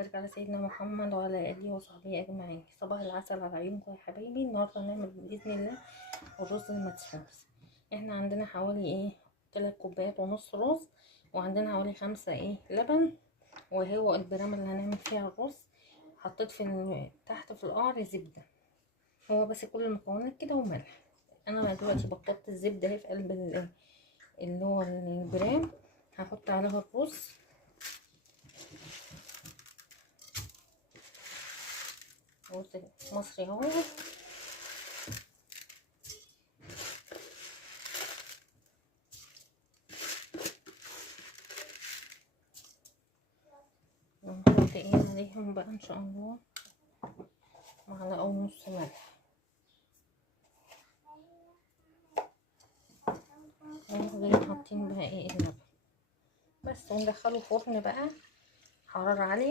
وبارك على سيدنا محمد وعلى اله وصحبه اجمعين. صباح العسل على عيونكم يا حبايبي. النهارده هنعمل باذن الله الرز المدسوس. احنا عندنا حوالي 3 كوبايات ونص رز، وعندنا حوالي 5 لبن، وهو البرامة اللي هنعمل فيها الرز. حطيت تحت في القعر زبده، هو بس كل المكونات كده وملح. انا دلوقتي بطلت الزبده اهي في قلب اللي هو البرام. هحط عليها الرز مصري اهو. نحط عليهم بقى ان شاء الله معلقه ونص ملح، ونفضل حاطين بقى اللبن بس، وندخله فرن بقى حرارة عالية